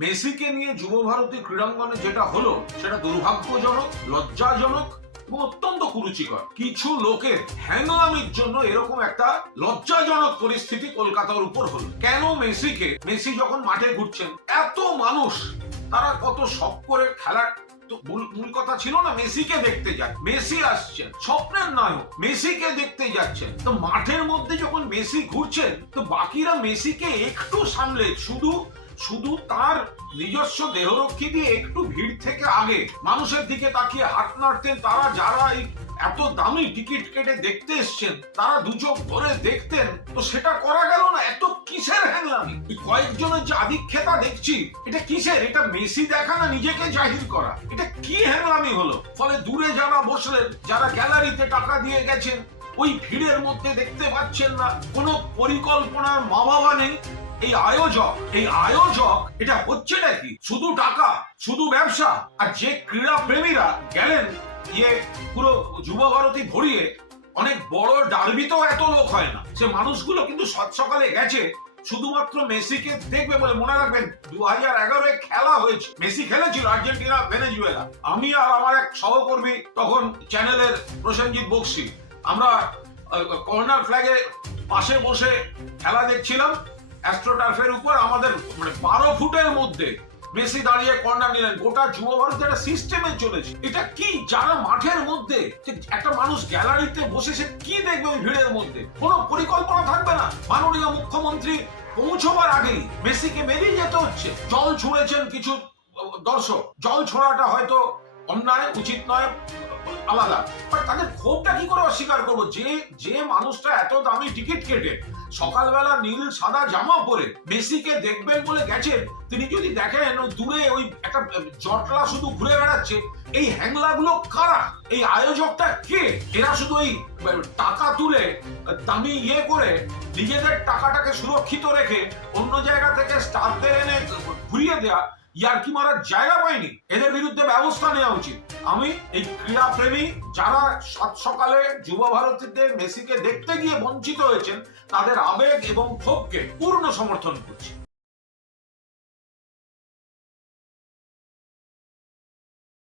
মেসিকে নিয়ে যুবভারতী ক্রীড়াঙ্গনে যেটা হলো সেটা দুর্ভাগ্যজনক, লজ্জাজনক এবং অত্যন্ত কুরুচিকর। কিছু লোকের হ্যাংলামির জন্য এরকম একটা লজ্জাজনক পরিস্থিতি কলকাতার উপর হলো। কেন মেসি যখন মাঠে ঘুরছেন, এত মানুষ তারা কত শখ করে খেলার, তো মূল কথা ছিল না মেসিকে দেখতে যান, মেসি আসছেন, স্বপ্নের নায়ক, মেসিকে দেখতে যাচ্ছেন। তো মাঠের মধ্যে যখন মেসি ঘুরছেন, তো বাকিরা মেসিকে একটু সামলে শুধু তার নিজস্ব দেহরক্ষী দিয়ে একটু ভিড় থেকে আগে মানুষের দিকে তাকিয়ে হাত নাড়তেন। তারা যারা এত দামি টিকিট কেটে দেখতে এসছেন তারা দু চোখ ভরে দেখতেন। তো সেটা করা গেল না। এত কিসের হ্যাংলামি? কয়েকজনের যে আধিক্যতা দেখছি, এটা কিসের? এটা মেসি দেখা না নিজেকে জাহির করা? এটা কি হ্যাংলামি হলো? ফলে দূরে যারা বসলেন, যারা গ্যালারিতে টাকা দিয়ে গেছেন, ওই ভিড়ের মধ্যে দেখতে পাচ্ছেন না। কোনো পরিকল্পনার মা বাবা নেই। এই আয়োজক এটা হচ্ছেটা কি? শুধু টাকা, শুধু ব্যবসা। আর যে ক্রীড়া প্রেমীরা গেলেন, পুরো যুবভারতী ভরিয়ে, অনেক বড় ডার্বিতেও এত লোক হয় না। সে মানুষগুলো কিন্তু সকালে গেছে শুধুমাত্র মেসিকে দেখবে বলে। মনে রাখবেন 2011 খেলা হয়েছে, মেসি খেলেছিল আর্জেন্টিনা ভেনেজুয়েলা। আমি আর আমার এক সহকর্মী তখন চ্যানেলের প্রসেনজিৎ বক্সি, আমরা কর্নার ফ্ল্যাগের পাশে বসে খেলা দেখছিলাম অ্যাস্ট্রোটার্ফের উপর। আমাদের 12 ফুটের মধ্যে মেসি দাঁড়িয়ে কর্নার নিলেন। গোটা যুব ভারত একটা সিস্টেমে চলেছে। এটা কি? যারা মাঠের মধ্যে, একটা মানুষ গ্যালারিতে বসে সে কি দেখবে ওই ভিড়ের মধ্যে? কোনো পরিকল্পনা থাকবে না। মাননীয় মুখ্যমন্ত্রী পৌঁছবার আগেই মেসিকে বেরিয়ে যেতে হচ্ছে। জল ছুঁড়েছেন কিছু দর্শক, জল ছোড়াটা হয়তো অন্যায়, উচিত নয়, আলাদা। বাট তাদের ক্ষোভটা কি করে অস্বীকার করবো? যে মানুষটা এত দামি টিকিট কেটে সকালবেলা নীল সাদা জামা পরে মেসিকে দেখবেন বলে গেছেন, তিনি যদি দেখেন দূরে ওই একটা জটলা শুধু ঘুরে বেড়াচ্ছে, এই হ্যাংলাগুলো কারা? এই আয়োজকটা কে? এরা শুধু ওই টাকা তুলে দামি করে নিজেদের টাকাটাকে সুরক্ষিত রেখে অন্য জায়গা থেকে স্টারদের এনে ঘুরিয়ে দেয়া, ইয়ার্কি মারার জায়গা পায়নি। এদের বিরুদ্ধে ব্যবস্থা নেওয়া উচিত। আমি এই ক্রীড়া প্রেমী যারা সকালে যুব ভারতীতে মেসিকে দেখতে গিয়ে বঞ্চিত হয়েছেন, তাদের আবেগ এবং ক্ষোভকে পূর্ণ সমর্থন করছি।